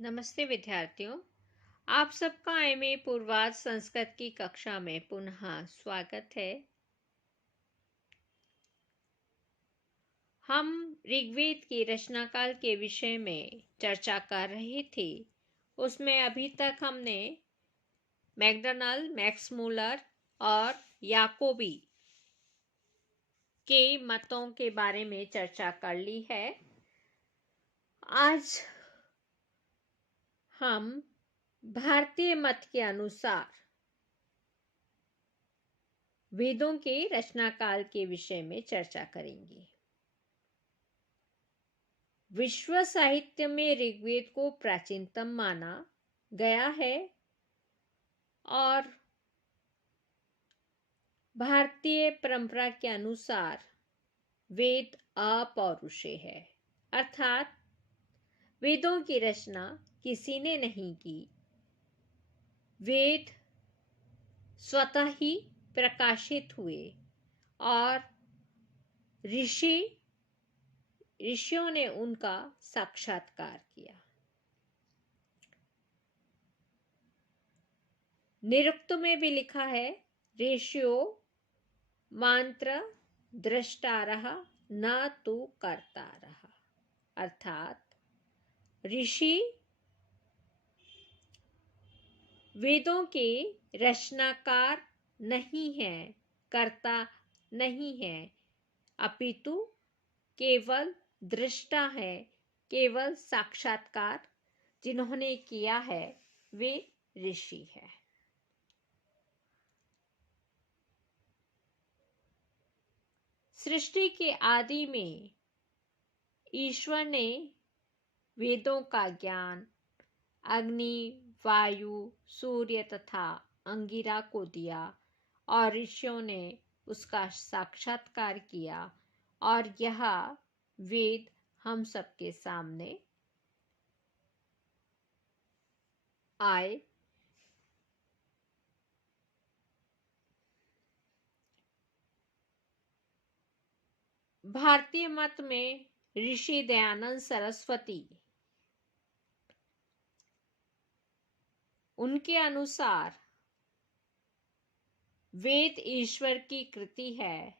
नमस्ते विद्यार्थियों। आप सबका एमए पूर्वाध संस्कृत की कक्षा में पुनः स्वागत है। हम ऋग्वेद की रचना काल के विषय में चर्चा कर रहे थे। उसमें अभी तक हमने मैकडॉनल्ड, मैक्स मूलर और याकोबी के मतों के बारे में चर्चा कर ली है। आज हम भारतीय मत के अनुसार वेदों के रचना काल के विषय में चर्चा करेंगे। विश्व साहित्य में ऋग्वेद को प्राचीनतम माना गया है और भारतीय परंपरा के अनुसार वेद अपौरुषेय है, अर्थात वेदों की रचना किसी ने नहीं की। वेद स्वतः ही प्रकाशित हुए और ऋषियों ने उनका साक्षात्कार किया। निरुक्त में भी लिखा है, ऋषियो मंत्र दृष्टारः न तो कर्तारः, अर्थात ऋषि वेदों के रचनाकार नहीं हैं, कर्ता नहीं हैं, अपितु केवल दृष्टा है, केवल साक्षात्कार जिन्होंने किया है वे ऋषि है। सृष्टि के आदि में ईश्वर ने वेदों का ज्ञान अग्नि, वायु, सूर्य तथा अंगिरा को दिया और ऋषियों ने उसका साक्षात्कार किया और यह वेद हम सबके सामने आए। भारतीय मत में ऋषि दयानंद सरस्वती, उनके अनुसार वेद ईश्वर की कृति है।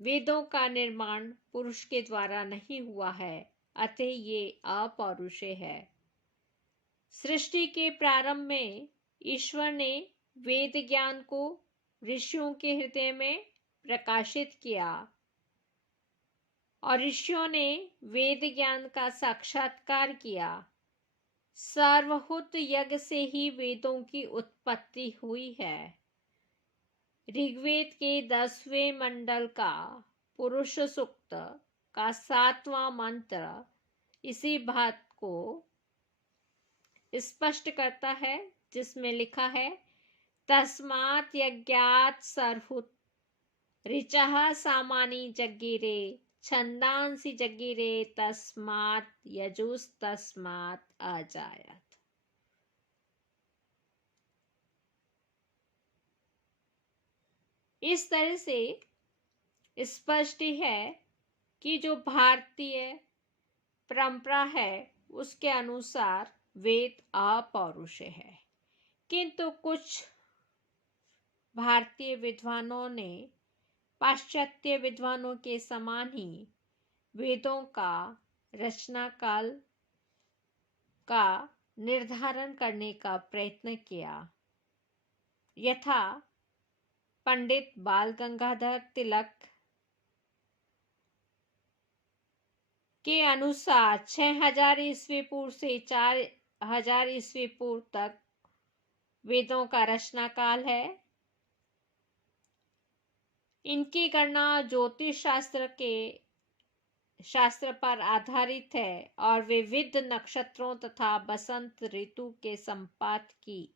वेदों का निर्माण पुरुष के द्वारा नहीं हुआ है, अतः ये अपौरुषेय है। सृष्टि के प्रारंभ में ईश्वर ने वेद ज्ञान को ऋषियों के हृदय में प्रकाशित किया और ऋषियों ने वेद ज्ञान का साक्षात्कार किया। सर्वहूत यज्ञ से ही वेदों की उत्पत्ति हुई है। ऋग्वेद के 10वें मंडल का पुरुष सूक्त का 7वां मंत्र इसी बात को स्पष्ट करता है, जिसमें लिखा है, तस्मात् यज्ञात् सर्वहूत ऋचः सामानि जज्ञिरे छंदांसि जज्ञिरे तस्मात् यजुस्तस्मात् अजायत। इस तरह से स्पष्ट है कि जो भारतीय परंपरा है उसके अनुसार वेद अपौरुषेय है, किंतु कुछ भारतीय विद्वानों ने पाश्चात्य विद्वानों के समान ही वेदों का रचना काल का निर्धारण करने का प्रयत्न किया। यथा पंडित बाल गंगाधर तिलक के अनुसार 6000 ईस्वी पूर्व से 4000 ईस्वी पूर्व तक वेदों का रचना काल है। इनकी गणना ज्योतिष शास्त्र पर आधारित है और विविध नक्षत्रों तथा बसंत ऋतु के संपात की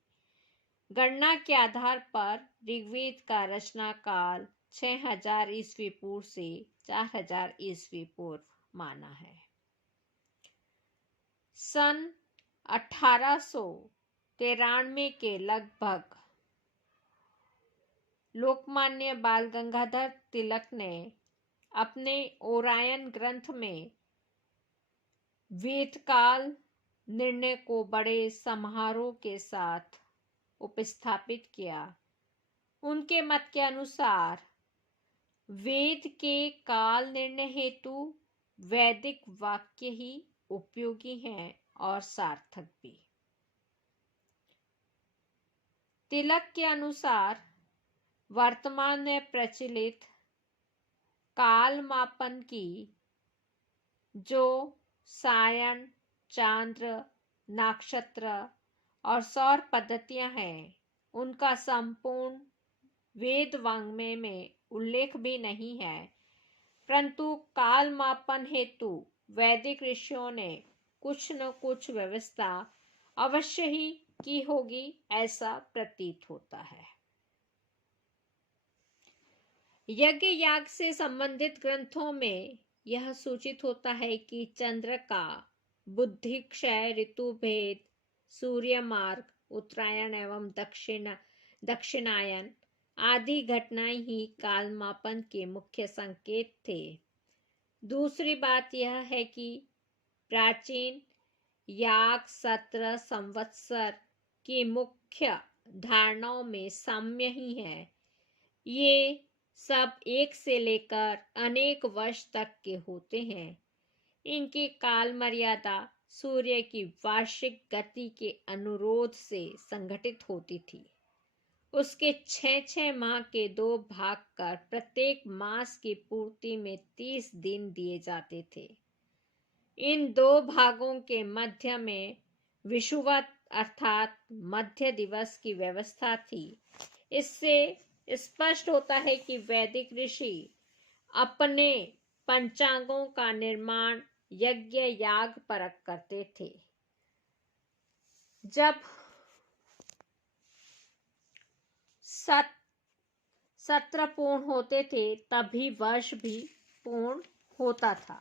गणना के आधार पर ऋग्वेद का रचना काल 6000 ईस्वी पूर्व से 4000 ईस्वी पूर्व माना है। सन 1893 के लगभग लोकमान्य बाल गंगाधर तिलक ने अपने ओरायन ग्रंथ में वेदकाल निर्णय को बड़े समारोह के साथ उपस्थापित किया। उनके मत के अनुसार वेद के काल निर्णय हेतु वैदिक वाक्य ही उपयोगी हैं और सार्थक भी। तिलक के अनुसार वर्तमान में प्रचलित काल मापन की जो सायन, चांद्र, नक्षत्र और सौर पद्धतियां हैं, उनका संपूर्ण वेद वाङ्मय में उल्लेख भी नहीं है, परंतु काल मापन हेतु वैदिक ऋषियों ने कुछ न कुछ व्यवस्था अवश्य ही की होगी, ऐसा प्रतीत होता है। यज्ञ याग से संबंधित ग्रंथों में यह सूचित होता है कि चंद्र का बुद्धि क्षय, ऋतु भेद, सूर्य मार्ग, उत्तरायण एवं दक्षिणायन आदि घटनाएं ही कालमापन के मुख्य संकेत थे। दूसरी बात यह है कि प्राचीन याग सत्र संवत्सर की मुख्य धारणाओं में साम्य ही है। ये सब एक से लेकर अनेक वर्ष तक के होते हैं। इनकी काल मर्यादा सूर्य की वार्षिक गति के अनुरोध से संघटित होती थी। उसके 6-6 माह के 2 भाग कर प्रत्येक मास की पूर्ति में 30 दिन दिए जाते थे। इन 2 भागों के मध्य में विषुवत अर्थात मध्य दिवस की व्यवस्था थी। इससे स्पष्ट होता है कि वैदिक ऋषि अपने पंचांगों का निर्माण यज्ञ याग परक करते थे। जब सत्र पूर्ण होते थे तभी वर्ष भी पूर्ण होता था।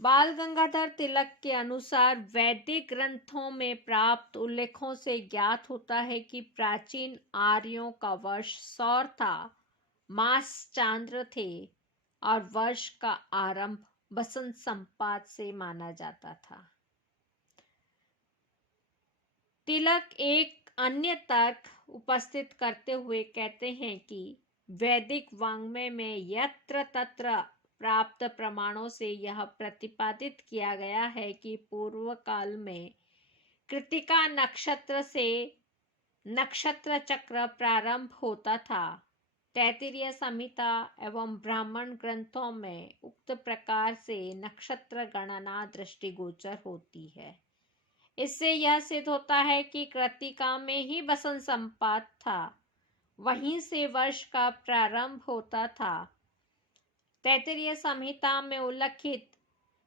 बाल गंगाधर तिलक के अनुसार वैदिक ग्रंथों में प्राप्त उल्लेखों से ज्ञात होता है कि प्राचीन आर्यों का वर्ष सौर था, मास चांद्र थे और वर्ष का आरंभ बसंत संपात से माना जाता था। तिलक एक अन्य तर्क उपस्थित करते हुए कहते हैं कि वैदिक वाङ्मय में यत्र तत्र प्राप्त प्रमाणों से यह प्रतिपादित किया गया है कि पूर्व काल में कृत्तिका नक्षत्र से नक्षत्र चक्र प्रारंभ होता था। तैत्तिरीय संहिता एवं ब्राह्मण ग्रंथों में उक्त प्रकार से नक्षत्र गणना दृष्टिगोचर होती है। इससे यह सिद्ध होता है कि कृत्तिका में ही बसंत संपात था, वहीं से वर्ष का प्रारंभ होता था। तैत्तिरीय संहिता में उल्लिखित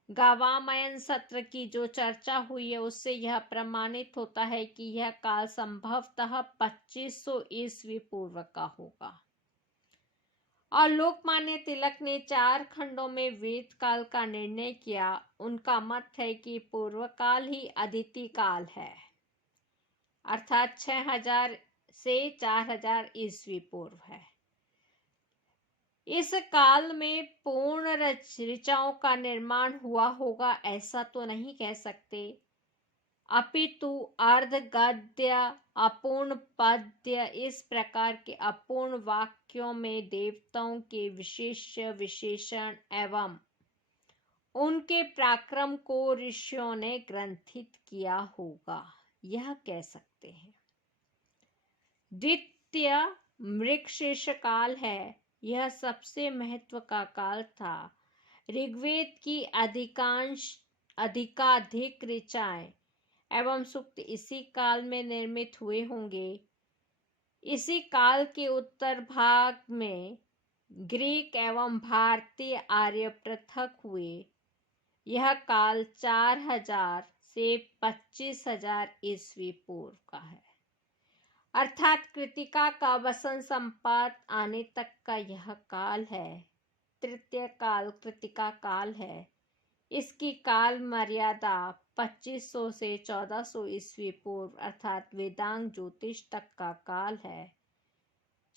गवामयन सत्र की जो चर्चा हुई है, उससे यह प्रमाणित होता है कि यह काल संभवतः 2500 ईस्वी पूर्व का होगा। और लोकमान्य तिलक ने 4 खंडों में वेद काल का निर्णय किया। उनका मत है कि पूर्व काल ही अदिति काल है, अर्थात 6000 से 4000 ईस्वी पूर्व है। इस काल में पूर्ण ऋचाओं का निर्माण हुआ होगा ऐसा तो नहीं कह सकते, अपितु अर्ध गद्य, अपूर्ण पद्य, इस प्रकार के अपूर्ण वाक्यों में देवताओं के विशेष विशेषण एवं उनके पराक्रम को ऋषियों ने ग्रंथित किया होगा, यह कह सकते हैं। द्वितीय मृगशीर्ष काल है। यह सबसे महत्व का काल था। ऋग्वेद की अधिकाधिक ऋचाएं एवं सूक्त इसी काल में निर्मित हुए होंगे। इसी काल के उत्तर भाग में ग्रीक एवं भारतीय आर्य पृथक हुए। यह काल 4000 से 25000 ईस्वी पूर्व का है, अर्थात कृत्तिका का बसंत संपात आने तक का यह काल है। तृतीय काल कृत्तिका काल है। इसकी काल मर्यादा 2500 से 1400 ईस्वी पूर्व अर्थात वेदांग ज्योतिष तक का काल है।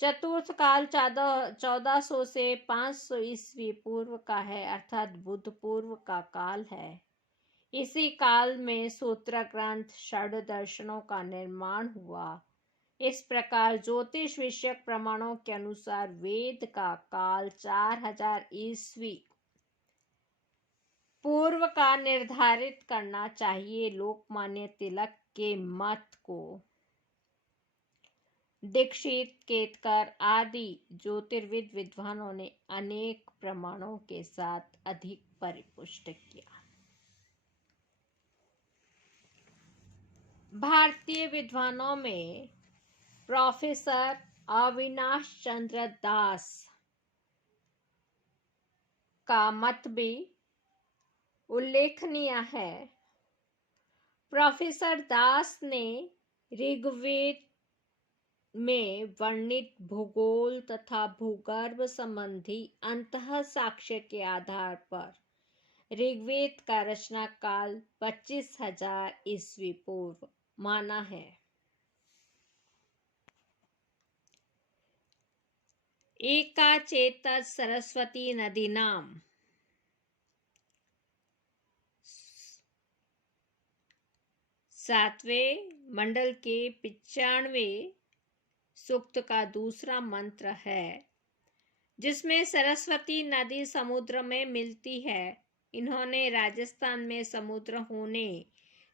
चतुर्थ काल 1400 से 500 ईस्वी पूर्व का है, अर्थात बुद्ध पूर्व का काल है। इसी काल में सूत्र ग्रंथ षड दर्शनों का निर्माण हुआ। इस प्रकार ज्योतिष विषयक प्रमाणों के अनुसार वेद का काल 4000 ईस्वी पूर्व का निर्धारित करना चाहिए। लोकमान्य तिलक के मत को दीक्षित, केतकर आदि ज्योतिर्विद विद्वानों ने अनेक प्रमाणों के साथ अधिक परिपुष्ट किया। भारतीय विद्वानों में प्रोफेसर अविनाश चंद्र दास का मत भी उल्लेखनीय है। प्रोफेसर दास ने ऋग्वेद में वर्णित भूगोल तथा भूगर्भ संबंधी अंतः साक्ष्य के आधार पर ऋग्वेद का रचना काल 25,000 ईस्वी पूर्व माना है। एका चेतत सरस्वती नदी नाम 7वें मंडल के 95वें सूक्त का दूसरा मंत्र है, जिसमें सरस्वती नदी समुद्र में मिलती है। इन्होंने राजस्थान में समुद्र होने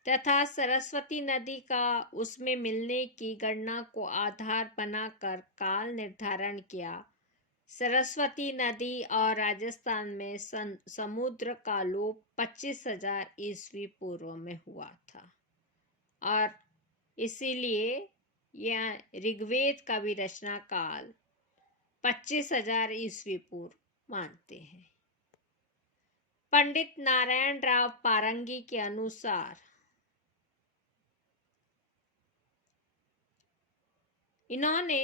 तथा सरस्वती नदी का उसमें मिलने की गणना को आधार बनाकर काल निर्धारण किया। सरस्वती नदी और राजस्थान में समुद्र का लोप 25,000 ईस्वी पूर्व में हुआ था और इसीलिए यह ऋग्वेद का भी रचना काल 25,000 ईस्वी पूर्व मानते हैं। पंडित नारायण राव पारंगी के अनुसार इन्होंने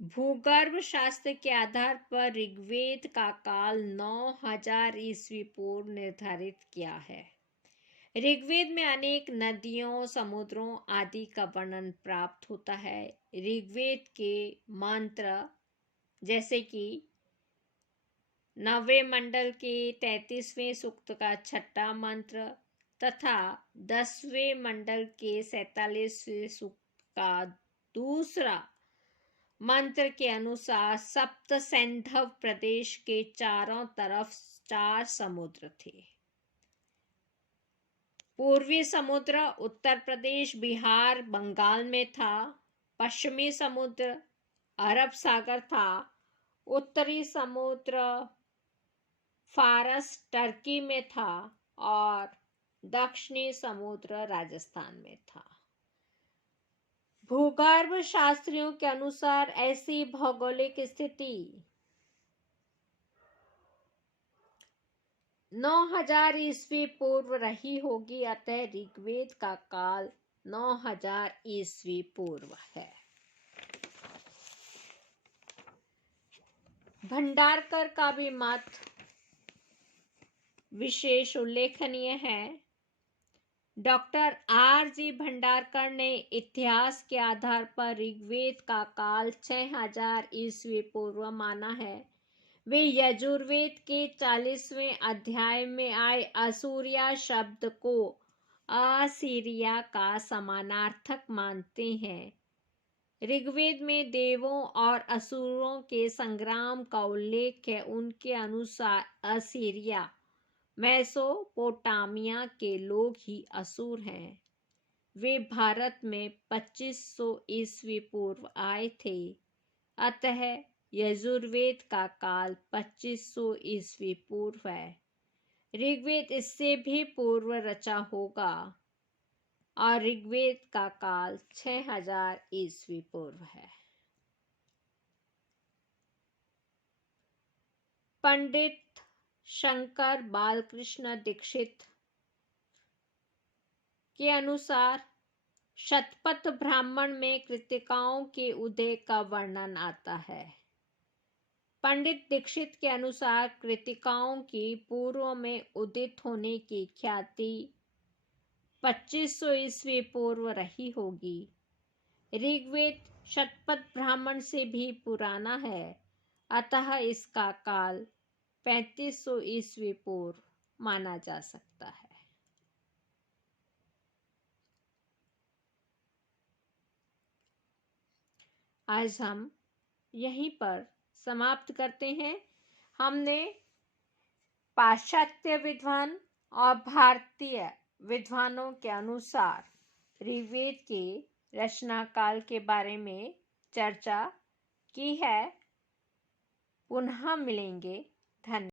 भूगर्भ शास्त्र के आधार पर ऋग्वेद का काल 9,000 ईस्वी पूर्व निर्धारित किया है। ऋग्वेद में अनेक नदियों, समुद्रों आदि का वर्णन प्राप्त होता है। ऋग्वेद के मंत्र जैसे कि 9वें मंडल के 33वें सूक्त का 6ठा मंत्र तथा 10वें मंडल के 47वें सूक्त का दूसरा मंत्र के अनुसार सप्त सैंधव प्रदेश के चारों तरफ 4 समुद्र थे। पूर्वी समुद्र उत्तर प्रदेश, बिहार, बंगाल में था। पश्चिमी समुद्र अरब सागर था। उत्तरी समुद्र फारस, टर्की में था और दक्षिणी समुद्र राजस्थान में था। भूगर्भ शास्त्रियों के अनुसार ऐसी भौगोलिक स्थिति 9,000 ईस्वी पूर्व रही होगी, अतः ऋग्वेद का काल 9,000 ईस्वी पूर्व है। भंडारकर का भी मत विशेष उल्लेखनीय है। Doctor R.G. भंडारकर ने इतिहास के आधार पर ऋग्वेद का काल 6,000 ईस्वी पूर्व माना है। वे यजुर्वेद के 40वें अध्याय में आए असूर्या शब्द को असीरिया का समानार्थक मानते हैं। ऋग्वेद में देवों और असुरों के संग्राम का उल्लेख है। उनके अनुसार असीरिया मेसोपोटामिया के लोग ही असुर हैं। वे भारत में 2500 ईस्वी पूर्व आए थे, अतः यजुर्वेद का काल 2500 ईस्वी पूर्व है। ऋग्वेद इससे भी पूर्व रचा होगा और ऋग्वेद का काल 6,000 ईस्वी पूर्व है। पंडित शंकर बालकृष्ण दीक्षित के अनुसार शतपथ ब्राह्मण में कृतिकाओं के उदय का वर्णन आता है। पंडित दीक्षित के अनुसार कृतिकाओं की पूर्व में उदित होने की ख्याति 2500 ईस्वी पूर्व रही होगी। ऋग्वेद शतपथ ब्राह्मण से भी पुराना है, अतः इसका काल 3500 ईस्वी पूर्व माना जा सकता है। आज हम यहीं पर समाप्त करते हैं। हमने पाश्चात्य विद्वान और भारतीय विद्वानों के अनुसार ऋग्वेद के रचना काल के बारे में चर्चा की है। पुनः मिलेंगे। धन्यवाद।